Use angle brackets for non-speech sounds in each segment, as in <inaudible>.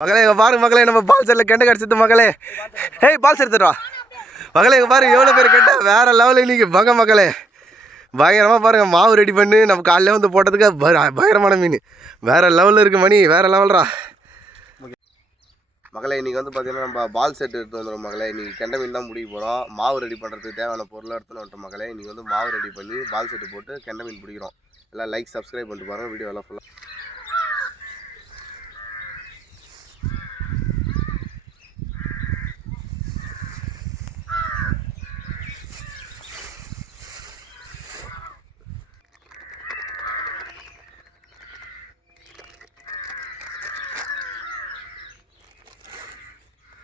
மகளே இங்கே பாருங்க மகளே நம்ம பால் செட்டில் கெண்டை கிடச்சிது மகளே. ஏய் பால் எடுத்துட்டு மகளே இங்கே பாருங்க எவ்வளோ பேர் கெண்டை வேறு லெவலில் இன்றைக்கி மக மகளே. பயங்கரமாக பாருங்கள் மாவு ரெடி பண்ணி. நம்ம காலையில் வந்து போட்டதுக்கு பயங்கரமான மீன். வேறு லெவலில் இருக்குது மணி வேறு லெவல்ரா மகளே இன்றைக்கி வந்து பார்த்தீங்கன்னா நம்ம பால் செட் எடுத்து வந்துடும் மகளே. இன்னைக்கு கெண்டை மீன் தான் முடிக்க போகிறோம் மாவு ரெடி பண்ணுறதுக்கு தேவையான பொருளாக எடுத்துன்னு வந்துட்டோம் மகளே. இன்றைக்கி வந்து மாவு ரெடி பண்ணி பால் செட்டு போட்டு கெண்டை மீன் பிடிக்கிறோம். எல்லாம் லைக் சப்ஸ்கிரைப் பண்ணிட்டு பாருங்க. வீடியோ எல்லாம் ஃபுல்லாக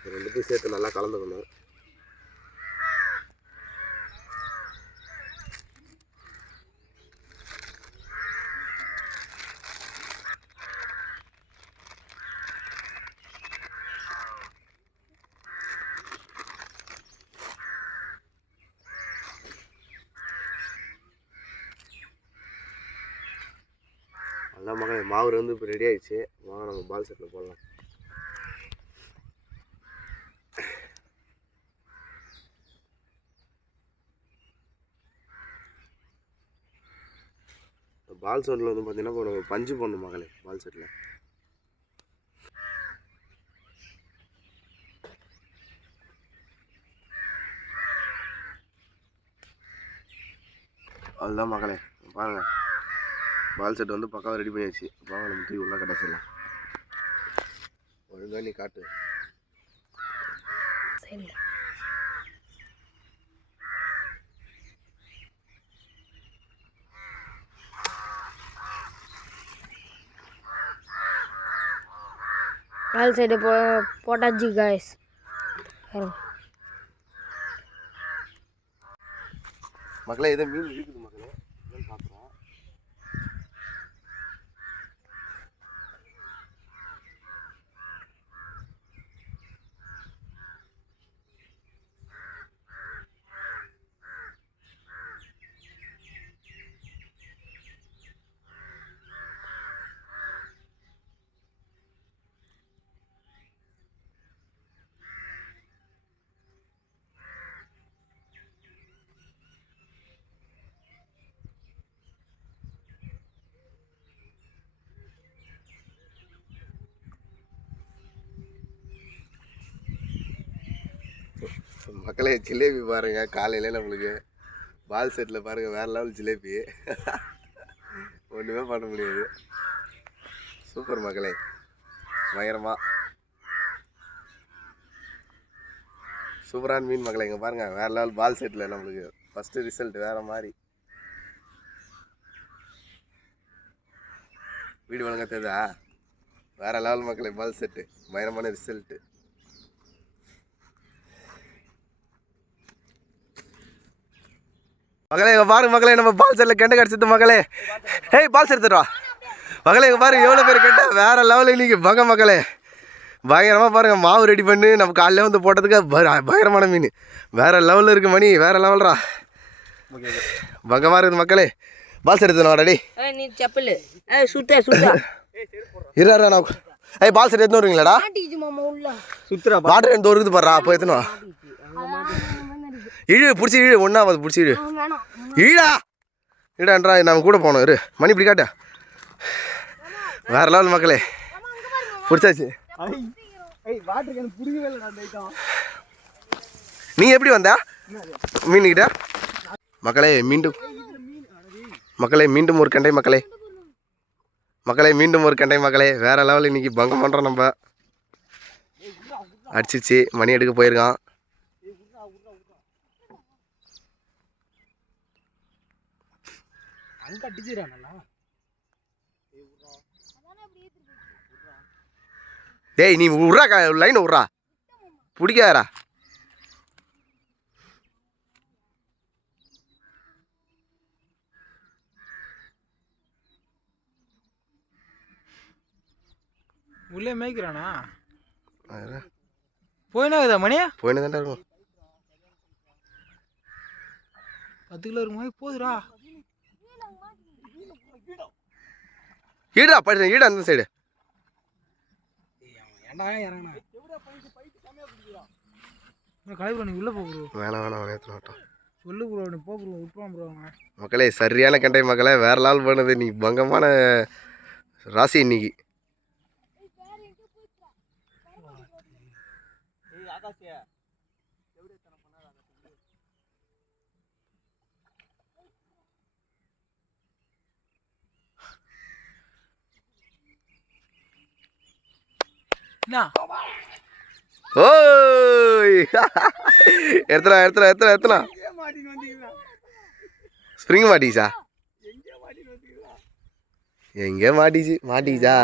ரெண்டுத்தையும் சேர்த்து நல்லா கலந்துக்கணும். அதான் மகன் மாவு வந்து இப்போ ரெடி ஆயிடுச்சு. வாங்க நம்ம பால் செட்டில் போடலாம். பால் செட்டில் வந்து பார்த்தீங்கன்னா இப்போ நம்ம பஞ்சு போடணும் மகளே பால் செட்டில். அதுதான் மகளே பாருங்கள் பால் செட் வந்து பக்காவாக ரெடி பண்ணியாச்சு. வாங்க நம்ம தூக்கி உள்ள கட்ட ஒழுங்காக நீ காட்டு. கால் சைடு போ போட்டாச்சு காய்ஸ் மக்களே ஏதோ மீன் இருக்குது மக்களே ஜிலேபி பாருங்க காலையில நம்மளுக்கு பால் செட்டில் பாருங்க வேற லெவல் ஜிலேபி. ஒன்றுமே பண்ண முடியாது. சூப்பர் மக்களே பயங்கரமா. சூப்பரான மீன் மக்களே இங்கே பாருங்க வேற லெவல் பால் செட்டில் நம்மளுக்கு ஃபஸ்ட்டு ரிசல்ட் வேற மாதிரி. வீடு வழங்க தேதா வேற லெவல் மக்களே பால் செட்டு பயங்கரமான ரிசல்ட்டு மகளே இங்க பாருங்க மகளே நம்ம பால் செட்டில் கெண்டை கிடச்சிது மகளே. ஏய் பால் எடுத்துட்டு வா. மகளே இங்க பாருங்க எவ்வளோ பேர் கெண்டை? வேற லெவலில் இன்னைக்கு மக மகளே. பயங்கரமாக பாருங்க மாவு ரெடி பண்ணி. நம்ம காலையில வந்து போட்டதுக்கு பய- பயங்கரமான மீன். வேற லெவலில் இருக்கு மணி வேற லெவல்ரா பங்கமாக இருக்குது மக்களே பால் எடுத்துனோம் டடி நீ செப்பல். சுத்த சுத்த இருடா நான் ஏய் பால் செட் எடுத்துன்னு வருவீங்களாடா? மாட்டிக்கிச்சு மாமா உள்ள. சுத்துறா வாட்டர் ரெண்டு இருக்குது பாடுறா அப்போ எத்தனை வா? இழு பிடிச்சி இழு ஒன்றாவது பிடிச்சி இழு. ஈடா ஈடான்றா நம்ம கூட போகணும் இரு. மணி இப்படி காட்ட. வேற லெவல் மக்களே. பிடிச்சாச்சு. ஐய் வாட்டருக்கு எனக்கு புரியவே இல்லை அந்த ஐட்டம் நீ எப்படி வந்த? மீன்கிட்ட? மக்களே மீண்டும் மக்களே மீண்டும் ஒரு கண்டை மக்களே. மக்களே மீண்டும் ஒரு கண்டை மக்களே. வேற லெவல் இன்னைக்கு பங்கம் பண்ணுறோம் நம்ம. அடிச்சிச்சு மணி எடுக்க போயிருக்கான். அங்க அடிச்சுடா நல்லா டேய் நீ விட்றா லைன் விட்றா பிடிக்காதடா. உள்ளே மேய்க்கிறானா? போயினா இருக்குதா மணியா? தான்டா இருக்கும். பத்து கிலோ இருக்குமா போதுடா. ஈடா படி ஈடா அந்த சைடு ஏன்டா நீ உள்ளே வேணாம் வேணாம் நேற்று மாட்டோம் சொல்லு ப்ரோ நீ போ ப்ரோ விட்டுருவான் ப்ரோ அவன். மக்களே சரியான கண்டை மக்களே வேற லால் பண்ணுது நீ பங்கமான ராசி இன்னைக்கு. என்ன ஓய். எடுத்துடா எடுத்துடா எடுத்துடா எடுத்துடா. ஸ்ப்ரிங் மாட்டிச்சா? எங்கே மாட்டிச்சு மாட்டிச்சா?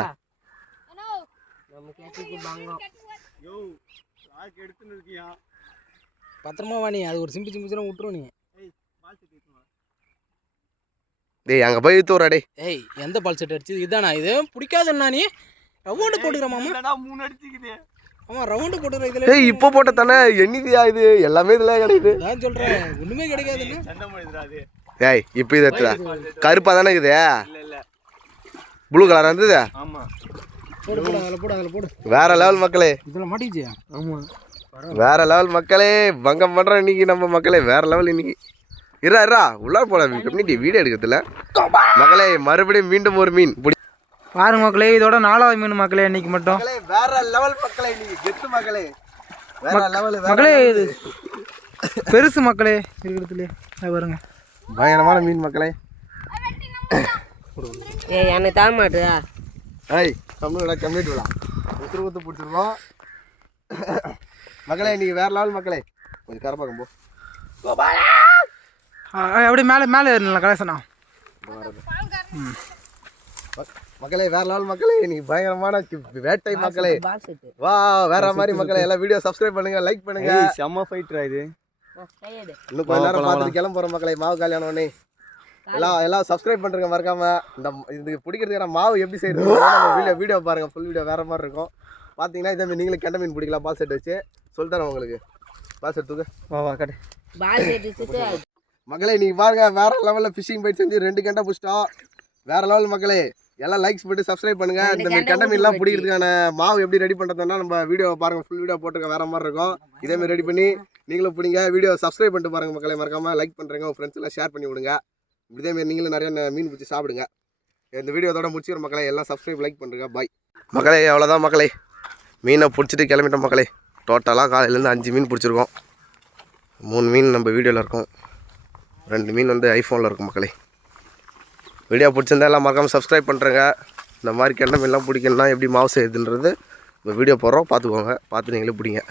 பத்திரமா வா நீ அது ஒரு சிம்பி சிம்பிச்சுனா விட்டுரும் நீ. டேய் அங்கே போய் இழுத்து வரா டேய். ஏய் எந்த பால் செட் அடிச்சு? இதானா இது பிடிக்காதுண்ணா நீ? ரவுண்டு போட்டுக்கிற மாமா. மூணு அடிச்சுக்குது. ஆமா ரவுண்டு போட்டுக்கிற இதுல. டேய் இப்போ போட்ட தானே என்னைக்குயா இது? எல்லாமே இதில் கிடைக்குது. நான் சொல்றேன். ஒண்ணுமே அது டேய் இப்போ இது எடுத்துடா. கருப்பாக தானே இருக்குது? இல்ல இல்ல. ப்ளூ கலர் இருந்தது? ஆமா. போடு போடு அதில் போடு அதில் போடு. வேற லெவல் மக்களே. இதில் மாட்டிச்சு ஆமா. வேற லெவல் மக்களே பங்கம் பண்றோம் இன்னைக்கு நம்ம மக்களே. வேற லெவல் இன்னைக்கு. இரா இரா உள்ளார போல கம்யூனிட்டி வீடியோ எடுக்கிறதுல. மக்களே மறுபடியும் மீண்டும் ஒரு மீன். பிடி பாருங்க மக்களே இதோட நாலாவது மீன் மக்களே இன்னைக்கு மட்டும். மக்களே வேற லெவல் மக்களே இன்னைக்கு கெத்து மக்களே. வேற லெவல் மக்களே இது பெருசு மக்களே இருக்கிறதுலே. பாருங்க. பயங்கரமான மீன் மக்களே. ஏய் எனக்கு தர மாட்டுதா? ஐய் கம்மிடா கம்மிட்டு விடா. உத்துரு ஊத்து பிடிச்சிருக்கோம். மக்களே இன்னைக்கு வேற லெவல் மக்களே. கொஞ்சம் கரப்பாக்கம் போ. அப்படியே மேலே மேலே ஏறலாம் கலேசனா? மக்களே வேற லெவல் மக்களே இன்னைக்கு பயங்கரமான வேட்டை மக்களே. வா வேற மாதிரி மக்களே எல்லாம் வீடியோ சப்ஸ்கிரைப் பண்ணுங்க லைக் பண்ணுங்க. செம்ம ஃபைட்ரா இது. இன்னும் கொஞ்ச நேரம் பார்த்துட்டு கிளம்ப போறோம் மக்களே மாவு கல்யாணம் உடனே. எல்லாம் எல்லாம் சப்ஸ்கிரைப் பண்றீங்க மறக்காம இந்த இது பிடிக்கிறதுக்கான மாவு எப்படி செய்யறது? <laughs> நம்ம வீடியோ வீடியோ பாருங்க ஃபுல் வீடியோ வேற மாதிரி இருக்கும். பார்த்தீங்கன்னா இதே மாதிரி நீங்களும் கெண்ட மீன் பிடிக்கலாம் பால் செட் வச்சு. சொல்லித்தரேன் உங்களுக்கு. பால் செட் தூக்கு. வா வா கடை மக்களே நீங்க பாருங்க வேற லெவலில் ஃபிஷிங் பைட் செஞ்சு ரெண்டு கெண்டை பிடிச்சிட்டோம். வேற லெவல் மக்களே. எல்லாம் லைக்ஸ் போட்டு சப்ஸ்கிரைப் பண்ணுங்க. இந்த மாதிரி கெண்டை மீன்லாம் பிடிக்கிறதுக்கான மாவு எப்படி ரெடி பண்ணுறதுனா நம்ம வீடியோ பாருங்க ஃபுல் வீடியோ போட்டுருக்க வேற மாதிரி இருக்கும். இதே மாதிரி ரெடி பண்ணி நீங்களும் பிடிங்க. வீடியோ சப்ஸ்கிரைப் பண்ணிட்டு பாருங்க மக்களே மறக்காம லைக் பண்ணுறேங்க உங்கள் ஃப்ரெண்ட்ஸ் எல்லாம் ஷேர் பண்ணி விடுங்க. இதே மாதிரி நீங்களும் நிறைய மீன் பிடிச்சி சாப்பிடுங்க. இந்த வீடியோ அதோட முடிச்சிடும் மக்களே. எல்லாம் சப்ஸ்கிரைப் லைக் பண்ணுறேங்க பாய் மக்களே அவ்வளோதான் மக்களே. மீனை பிடிச்சிட்டு கிளம்பிட்டோம் மக்களே. டோட்டலாக காலையிலேருந்து அஞ்சு மீன் பிடிச்சிருக்கோம். மூணு மீன் நம்ம வீடியோவில் இருக்கும். ரெண்டு மீன் வந்து ஐஃபோனில் இருக்கும் மக்களே. வீடியோ பிடிச்சிருந்தா எல்லாம் மறக்காமல் சப்ஸ்கிரைப் பண்ணுறேங்க இந்த மாதிரி கெண்ட எல்லாம் பிடிக்கணும்னா எப்படி மாவு செய்யுதுன்றது இந்த வீடியோ போடுறோம் பார்த்துக்கோங்க. பார்த்து நீங்களே பிடிங்க.